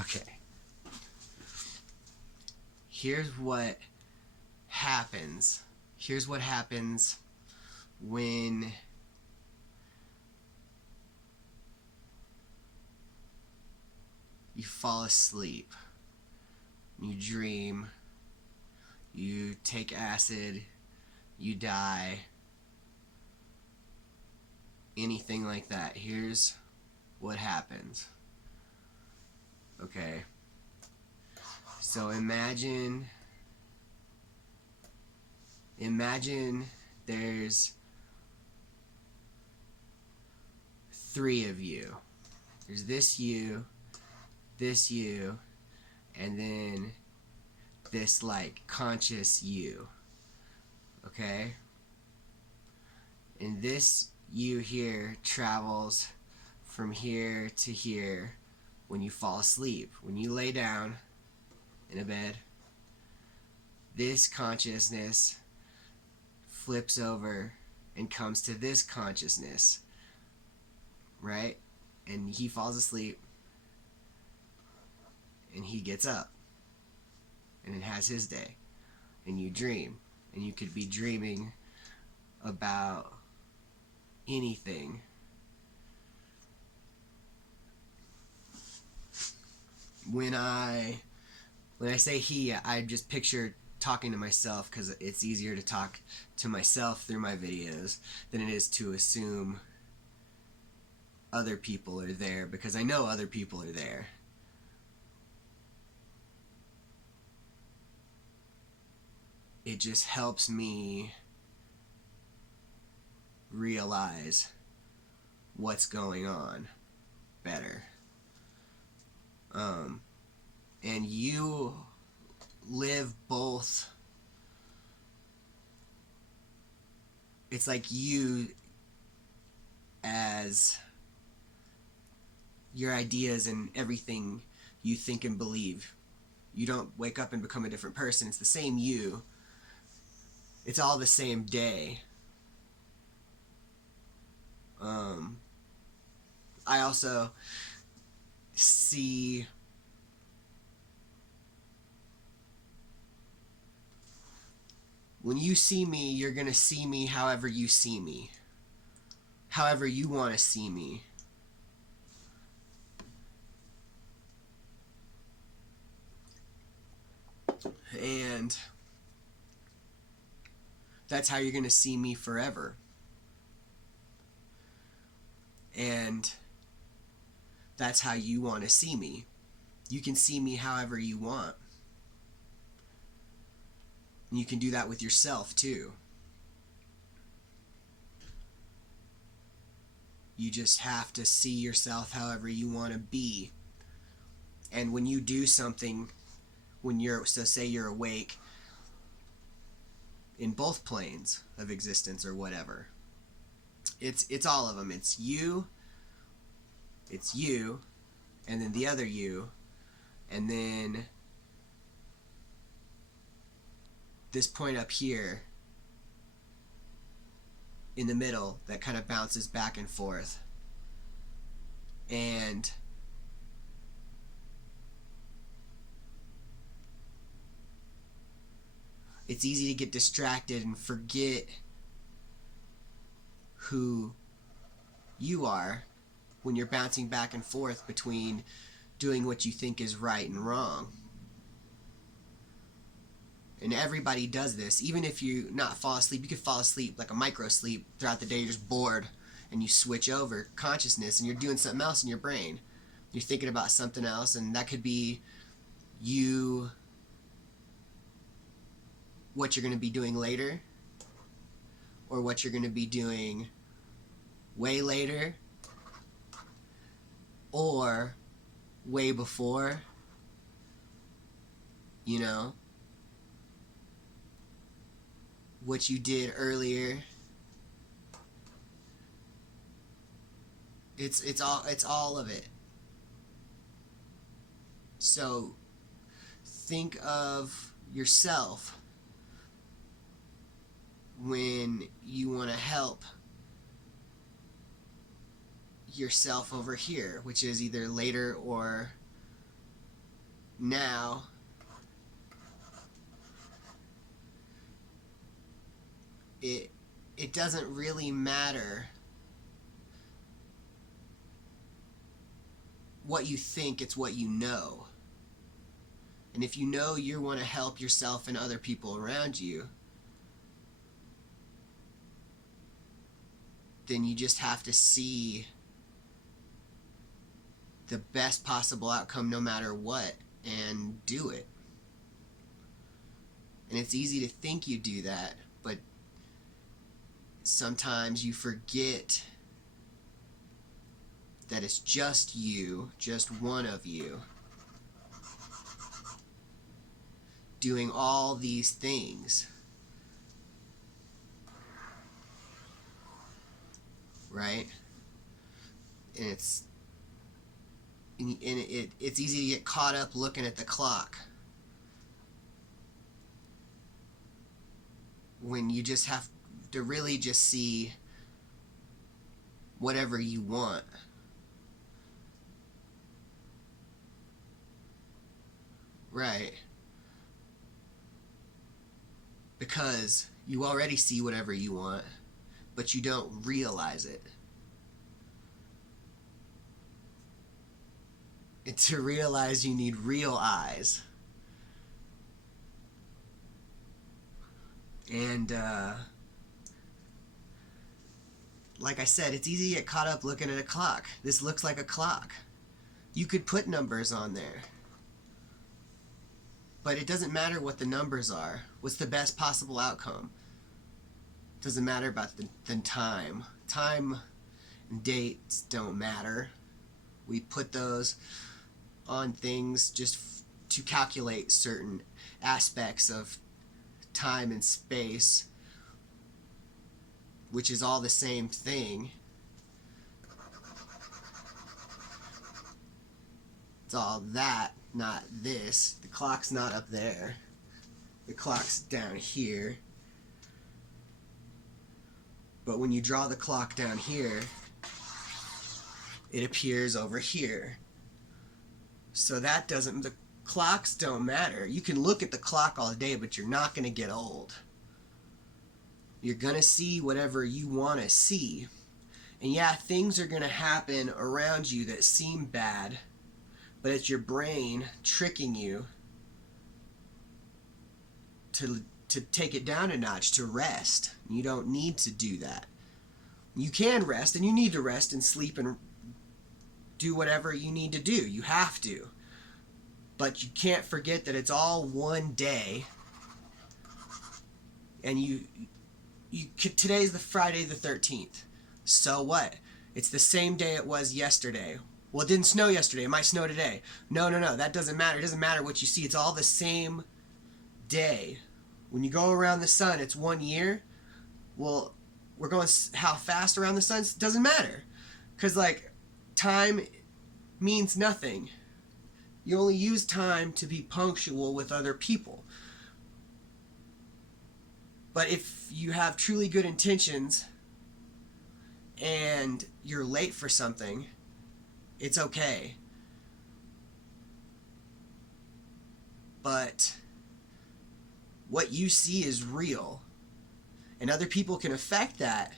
Okay. Here's what happens. Here's what happens when you fall asleep. You dream. You take acid. You die. Anything like that. Here's what happens. Okay. So imagine there's 3 of you. There's this you, and then this like conscious you. Okay? And this you here travels from here to here when you fall asleep. When you lay down in a bed, this consciousness flips over and comes to this consciousness, right? And he falls asleep and he gets up and it has his day, and you dream, and you could be dreaming about anything. When I say he, I just picture talking to myself, because it's easier to talk to myself through my videos than it is to assume other people are there, because I know other people are there. It just helps me realize what's going on better. And you live both. It's like you as your ideas and everything you think and believe. You don't wake up and become a different person. It's the same you. It's all the same day. I also see when you see me, you're going to see me however you see me. However you want to see me. And that's how you're going to see me forever. And that's how you want to see me. You can see me however you want. And you can do that with yourself too. You just have to see yourself however you want to be. And when you do something, so say you're awake in both planes of existence or whatever, it's all of them. It's you, and then the other you, and then this point up here in the middle that kind of bounces back and forth. And it's easy to get distracted and forget who you are when you're bouncing back and forth between doing what you think is right and wrong. And everybody does this. Even if you not fall asleep, you could fall asleep like a micro sleep throughout the day. You're just bored and you switch over consciousness and you're doing something else in your brain. You're thinking about something else, and that could be you, what you're going to be doing later, or what you're going to be doing way later, or way before, you know, what you did earlier. It's all of it. So think of yourself when you want to help yourself over here, which is either later or now it doesn't really matter what you think, it's what you know. And if you know you want to help yourself and other people around you, then you just have to see the best possible outcome no matter what and do it. And it's easy to think you do that, but sometimes you forget that it's just you, just one of you, doing all these things. Right? And it's easy to get caught up looking at the clock when you just have to really just see whatever you want. Right. Because you already see whatever you want, but you don't realize it. And to realize you need real eyes. And like I said, it's easy to get caught up looking at a clock. This looks like a clock. You could put numbers on there. But it doesn't matter what the numbers are. What's the best possible outcome? It doesn't matter about the time. Time and dates don't matter. We put those on things just to calculate certain aspects of time and space, which is all the same thing. It's all that, not this. The clock's not up there. The clock's down here. But when you draw the clock down here, it appears over here. So that doesn't, the clocks don't matter. You can look at the clock all day, but you're not going to get old. You're going to see whatever you want to see. And yeah, things are going to happen around you that seem bad, but it's your brain tricking you to take it down a notch, to rest. You don't need to do that. You can rest, and you need to rest and sleep and do whatever you need to do. You have to. But you can't forget that it's all one day. And today's the Friday the 13th. So what? It's the same day it was yesterday. Well, it didn't snow yesterday. It might snow today. No. That doesn't matter. It doesn't matter what you see. It's all the same day. When you go around the sun, it's 1 year. Well, we're going how fast around the sun? It doesn't matter. Because, like, time means nothing. You only use time to be punctual with other people. But if you have truly good intentions and you're late for something, it's okay. But what you see is real. And other people can affect that.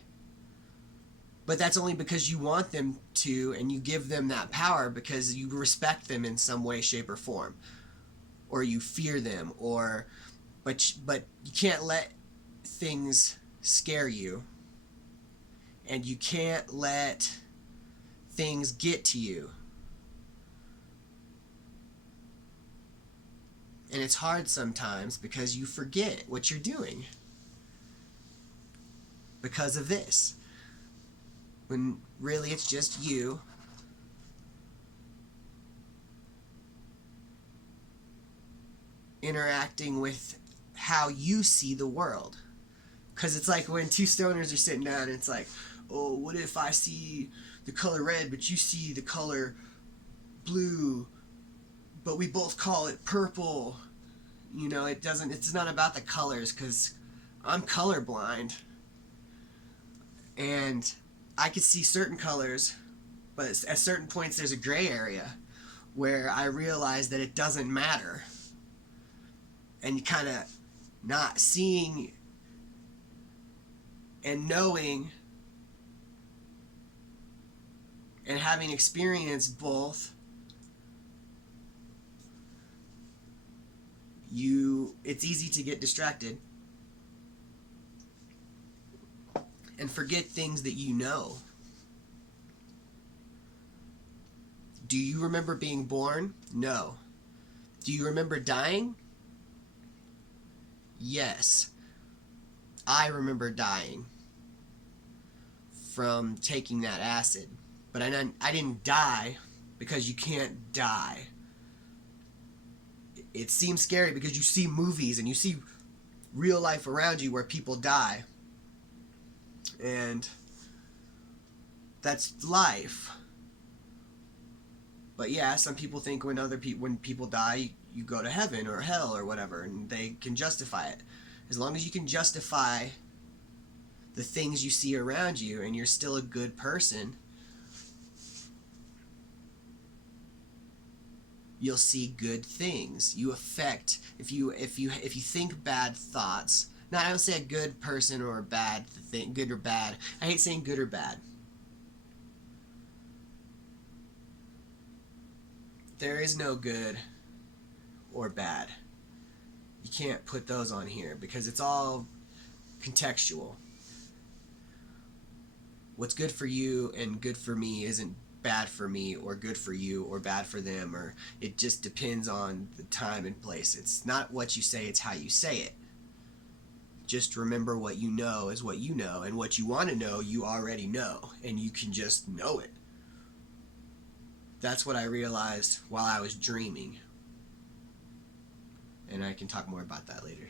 But that's only because you want them to, and you give them that power because you respect them in some way, shape, or form. Or you fear them, but you can't let things scare you. And you can't let things get to you. And it's hard sometimes because you forget what you're doing. Because of this. When really it's just you interacting with how you see the world. Because it's like when two stoners are sitting down and it's like, oh, what if I see the color red but you see the color blue, but we both call it purple. You know, it's not about the colors because I'm colorblind. And I could see certain colors, but at certain points there's a gray area. where I realized that it doesn't matter, and kind of not seeing and knowing and having experienced both, it's easy to get distracted and forget things that you know. Do you remember being born? No. Do you remember dying? Yes. I remember dying from taking that acid. But I didn't die because you can't die. It seems scary because you see movies and you see real life around you where people die. And that's life. But yeah, some people think when people die, you go to heaven or hell or whatever, and they can justify it. As long as you can justify the things you see around you and you're still a good person, you'll see good things. You affect, if you think bad thoughts. Now, I don't say a good person or a bad thing, good or bad. I hate saying good or bad. There is no good or bad. You can't put those on here because it's all contextual. What's good for you and good for me isn't bad for me or good for you or bad for them, or it just depends on the time and place. It's not what you say, it's how you say it. Just remember, what you know is what you know, and what you want to know you already know, and you can just know it. That's what I realized while I was dreaming, and I can talk more about that later.